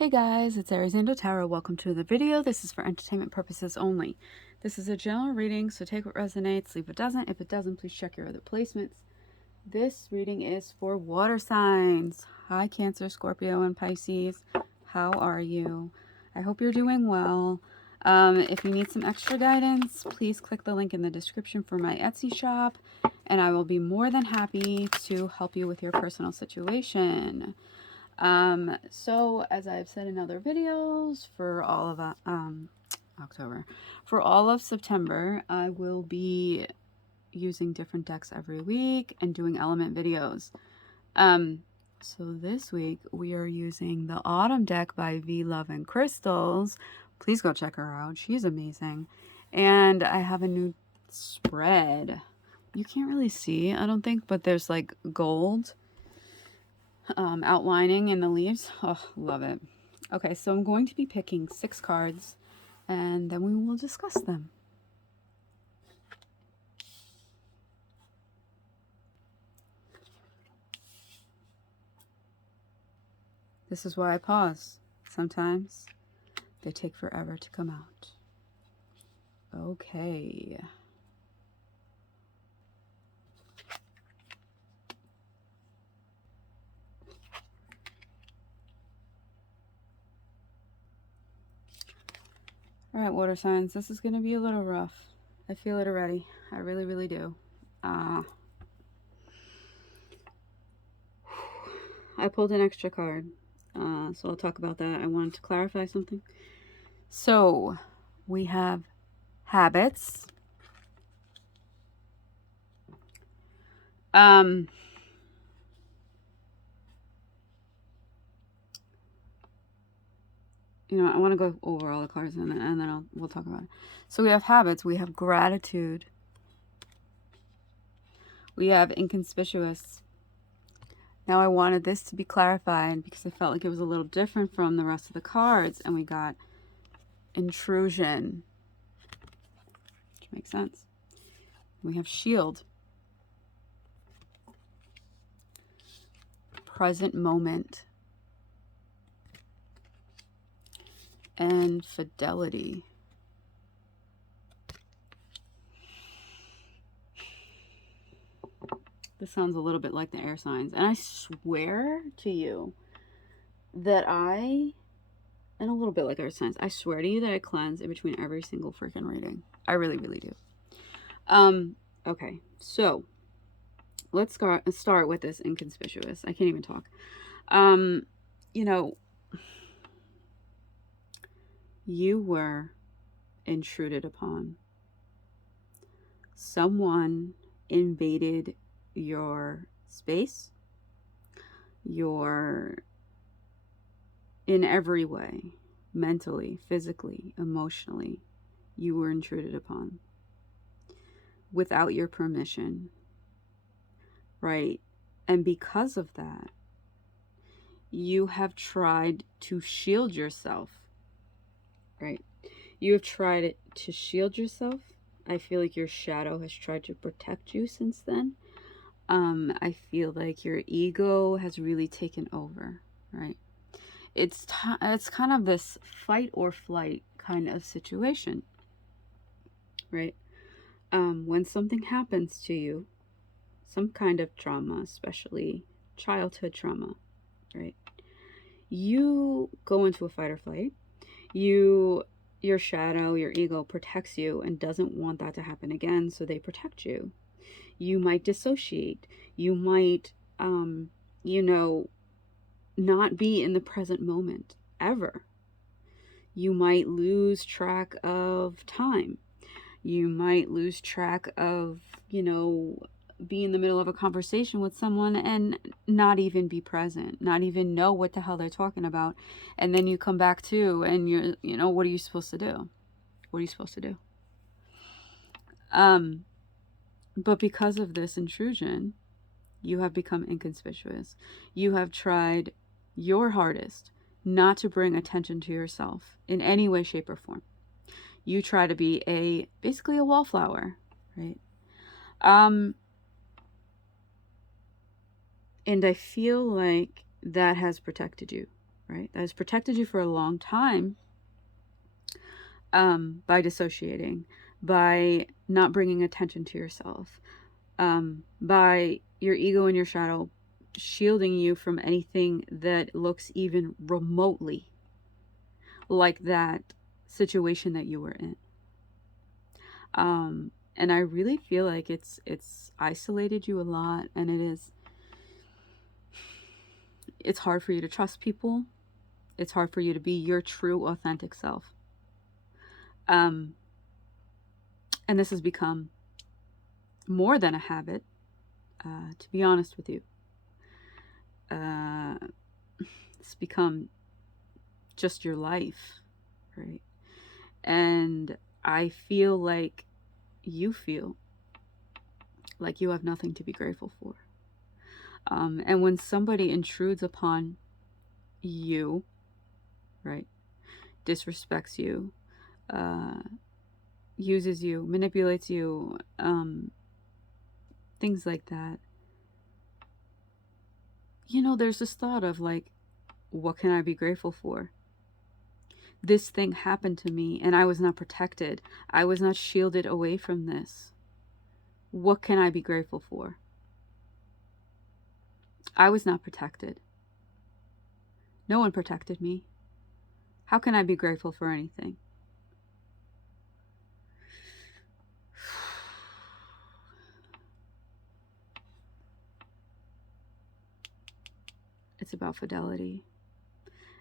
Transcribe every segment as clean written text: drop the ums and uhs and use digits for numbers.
Hey guys, it's Arizando Tarot. Welcome to the video. This is for entertainment purposes only. This is a general reading, so take what resonates, leave what doesn't. If it doesn't, please check your other placements. This reading is for water signs. Hi Cancer, Scorpio, and Pisces. How are you? I hope you're doing well. If you need some extra guidance, please click the link in the description for my Etsy shop, and I will be more than happy to help you with your personal situation. So as I've said in other videos, for all of October, for all of September, I will be using different decks every week and doing element videos. So this week we are using the Autumn deck by V Love and Crystals. Please go check her out. She's amazing. And I have a new spread. You can't really see, I don't think, but there's like gold outlining in the leaves. Oh, love it. Okay, so I'm going to be picking 6 cards and then we will discuss them. This is why I pause. Sometimes they take forever to come out. Okay. All right, water signs, this is going to be a little rough. I feel it already. I really, really do. I pulled an extra card, so I'll talk about that. I wanted to clarify something. So, we have habits. You know, I want to go over all the cards and then we'll talk about it. So we have habits, we have gratitude, we have inconspicuous. Now I wanted this to be clarified because I felt like it was a little different from the rest of the cards, and we got intrusion, which makes sense. We have shield, present moment, and fidelity. This sounds a little bit like the air signs, and I swear to you that and a little bit like air signs, I swear to you that I cleanse in between every single freaking reading. I really, really do. Okay, so let's start with this inconspicuous. I can't even talk. You know, you were intruded upon. Someone invaded your space, in every way, mentally, physically, emotionally, you were intruded upon without your permission, right? And because of that, you have tried to shield yourself, right? You have tried to shield yourself. I feel like your shadow has tried to protect you since then. I feel like your ego has really taken over, right? It's kind of this fight or flight kind of situation, right? When something happens to you, some kind of trauma, especially childhood trauma, right? You go into a fight or flight. Your shadow, your ego protects you and doesn't want that to happen again, so they protect you. You might dissociate. You might, you know, not be in the present moment ever. You might lose track of time. You might lose track of, you know, be in the middle of a conversation with someone and not even be present, not even know what the hell they're talking about. And then you come back to, and you know, what are you supposed to do? What are you supposed to do? But because of this intrusion, you have become inconspicuous. You have tried your hardest not to bring attention to yourself in any way, shape, or form. You try to be basically a wallflower, right? And I feel like that has protected you, right? That has protected you for a long time, by dissociating, by not bringing attention to yourself, by your ego and your shadow shielding you from anything that looks even remotely like that situation that you were in. And I really feel like it's isolated you a lot, and it's hard for you to trust people. It's hard for you to be your true, authentic self. And this has become more than a habit, to be honest with you. It's become just your life, right? And I feel like you feel like you have nothing to be grateful for. And when somebody intrudes upon you, right, disrespects you, uses you, manipulates you, things like that, you know, there's this thought of like, what can I be grateful for? This thing happened to me and I was not protected. I was not shielded away from this. What can I be grateful for? I was not protected. No one protected me. How can I be grateful for anything? It's about fidelity.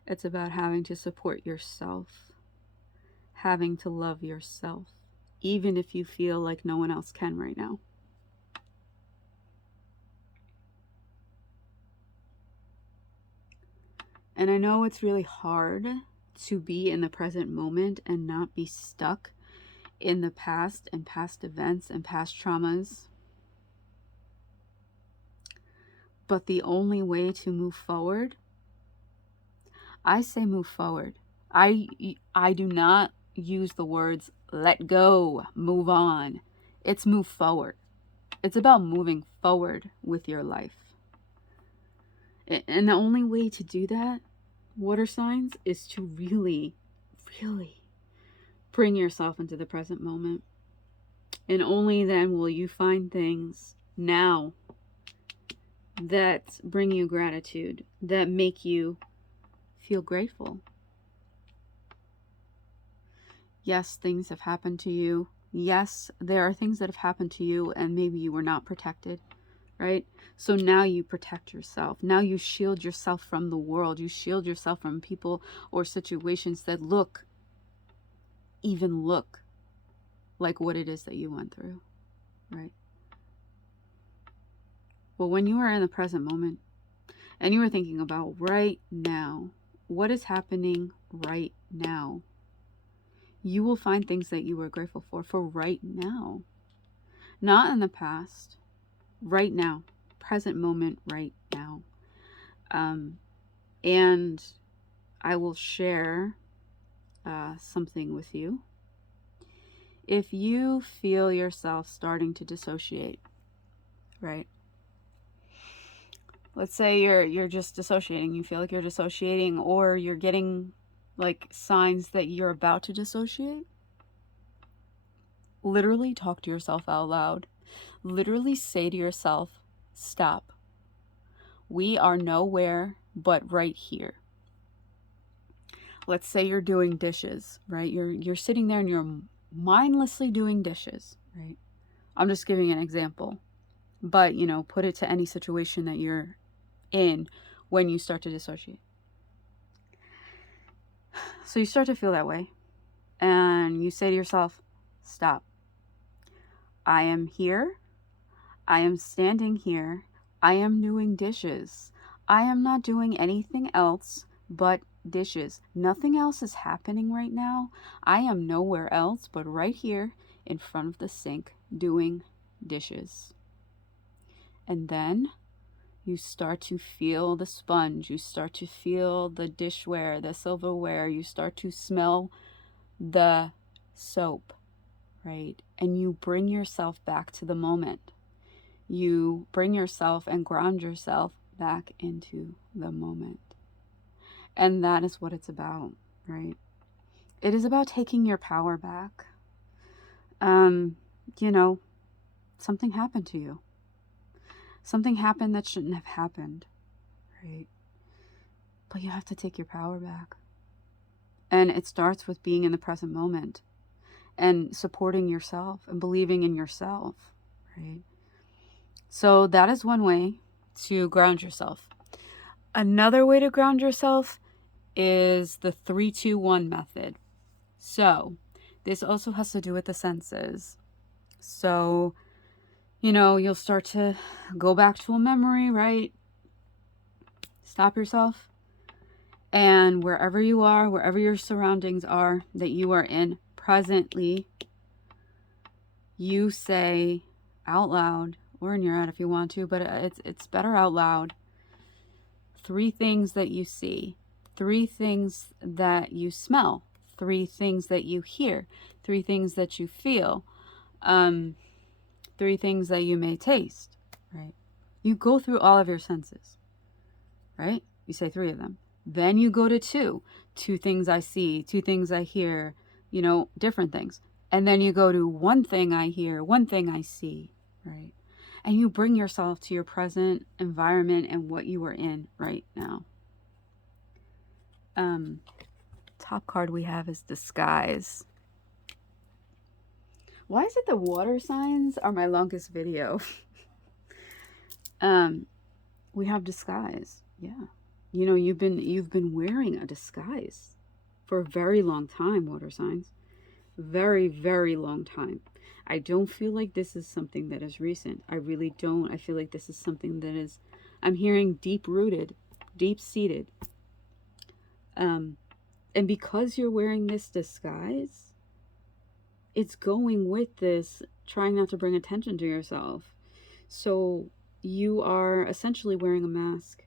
It's about having to support yourself, having to love yourself, even if you feel like no one else can right now. And I know it's really hard to be in the present moment and not be stuck in the past and past events and past traumas. But the only way to move forward, I say move forward. I do not use the words let go, move on. It's move forward. It's about moving forward with your life. And the only way to do that, water signs, is to really, really bring yourself into the present moment. And only then will you find things now that bring you gratitude, that make you feel grateful. Yes, things have happened to you. Yes, there are things that have happened to you and maybe you were not protected, right? So now you protect yourself. Now you shield yourself from the world. You shield yourself from people or situations that look like what it is that you went through, right? But when you are in the present moment and you are thinking about right now, what is happening right now, you will find things that you were grateful for right now. Not in the past, right now, present moment, right now. And I will share something with you. If you feel yourself starting to dissociate, right? Let's say you're just dissociating. You feel like you're dissociating, or you're getting like signs that you're about to dissociate. Literally talk to yourself out loud. Literally say to yourself, stop. We are nowhere but right here. Let's say you're doing dishes, right? You're sitting there and you're mindlessly doing dishes, right? I'm just giving an example. But, you know, put it to any situation that you're in when you start to dissociate. So you start to feel that way. And you say to yourself, stop. I am here. I am standing here. I am doing dishes. I am not doing anything else but dishes. Nothing else is happening right now. I am nowhere else but right here in front of the sink doing dishes. And then you start to feel the sponge. You start to feel the dishware, the silverware. You start to smell the soap, right? And you bring yourself back to the moment. You bring yourself and ground yourself back into the moment. And that is what it's about, right? It is about taking your power back. You know, something happened to you. Something happened that shouldn't have happened, right? But you have to take your power back. And it starts with being in the present moment and supporting yourself and believing in yourself, right? So that is one way to ground yourself. Another way to ground yourself is the 3-2-1 method. So this also has to do with the senses. So, you'll start to go back to a memory, right? Stop yourself. And wherever you are, wherever your surroundings are that you are in presently, you say out loud, or in your head if you want to, but it's better out loud, 3 things that you see, 3 things that you smell, 3 things that you hear, 3 things that you feel, 3 things that you may taste, right? You go through all of your senses, right? You say 3 of them. Then you go to 2 things I see, 2 things I hear, different things. And then you go to 1 thing I hear, 1 thing I see, right? And you bring yourself to your present environment and what you are in right now. Top card we have is disguise. Why is it the water signs are my longest video? We have disguise. Yeah. You've been wearing a disguise for a very long time, water signs. Very, very long time. I don't feel like this is something that is recent. I really don't. I feel like this is something that is, I'm hearing deep-rooted, deep-seated. And because you're wearing this disguise, it's going with this trying not to bring attention to yourself. So you are essentially wearing a mask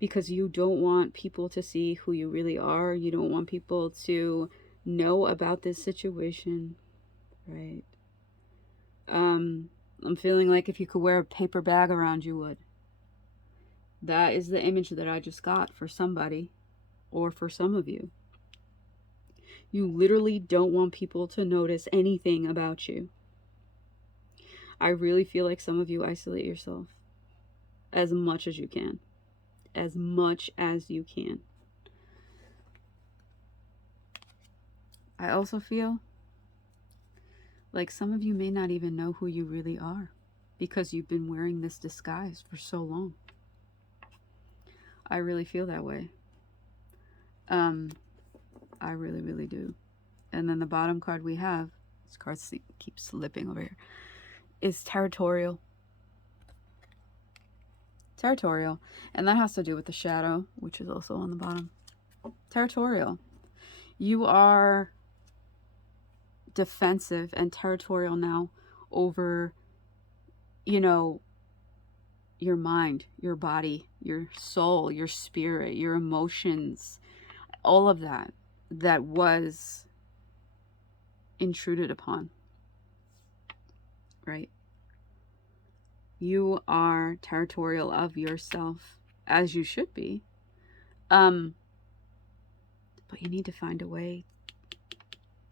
because you don't want people to see who you really are. You don't want people to know about this situation, right? I'm feeling like if you could wear a paper bag around, you would. That is the image that I just got for somebody, or for some of you. You literally don't want people to notice anything about you. I really feel like some of you isolate yourself as much as you can. As much as you can. I also feel like some of you may not even know who you really are because you've been wearing this disguise for so long. I really feel that way. I really, really do. And then the bottom card we have, this card keeps slipping over here, is Territorial. Territorial. And that has to do with the shadow, which is also on the bottom. Territorial. You are defensive and territorial now over, your mind, your body, your soul, your spirit, your emotions, all of that was intruded upon, right? You are territorial of yourself, as you should be. But you need to find a way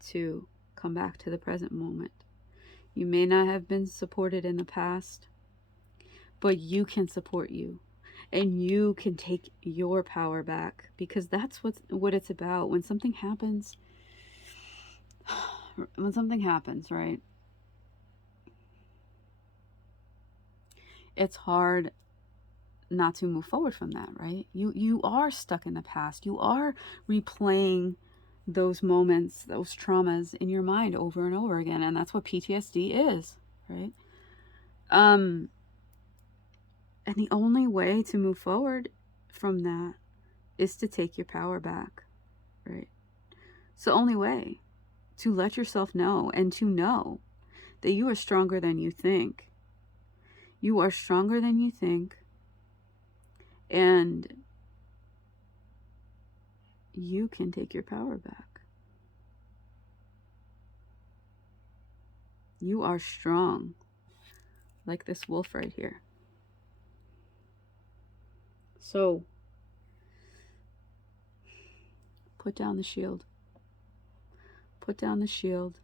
to come back to the present moment. You may not have been supported in the past, but you can support you. And you can take your power back, because that's what it's about. When something happens, right? It's hard not to move forward from that, right? You are stuck in the past. You are replaying those moments, those traumas in your mind over and over again. And that's what PTSD is, right? And the only way to move forward from that is to take your power back, right? It's the only way to let yourself know, and to know that you are stronger than you think. You are stronger than you think, and you can take your power back. You are strong, like this wolf right here. So Put down the shield. Put down the shield.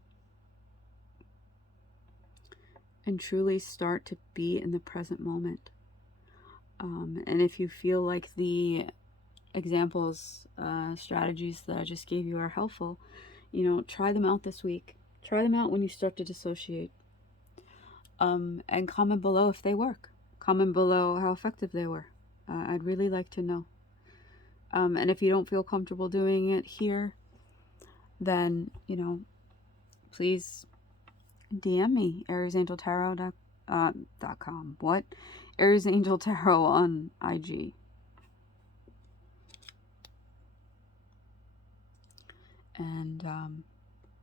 And truly start to be in the present moment. And if you feel like the examples, strategies that I just gave you are helpful, you know, try them out this week. Try them out when you start to dissociate. And comment below if they work. Comment below how effective they were. I'd really like to know. And if you don't feel comfortable doing it here, then, you know, please DM me, AriesAngelTarot.com. What? Aries Angel Tarot on IG. And,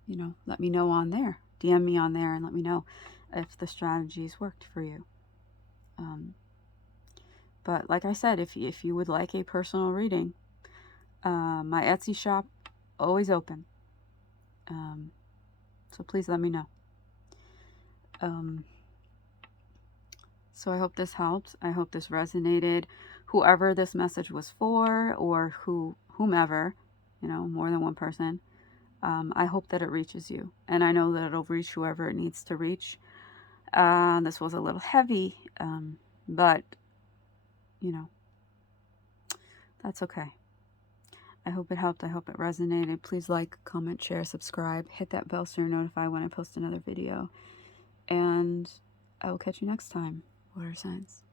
you know, let me know on there. DM me on there and let me know if the strategies worked for you. But like I said, if you would like a personal reading, my Etsy shop, always open. So please let me know. So I hope this helped. I hope this resonated. Whoever this message was for, or whomever, you know, more than one person, I hope that it reaches you. And I know that it'll reach whoever it needs to reach. This was a little heavy, but, you know, that's okay. I hope it helped. I hope it resonated. Please like, comment, share, subscribe. Hit that bell so you're notified when I post another video. And I will catch you next time, water signs.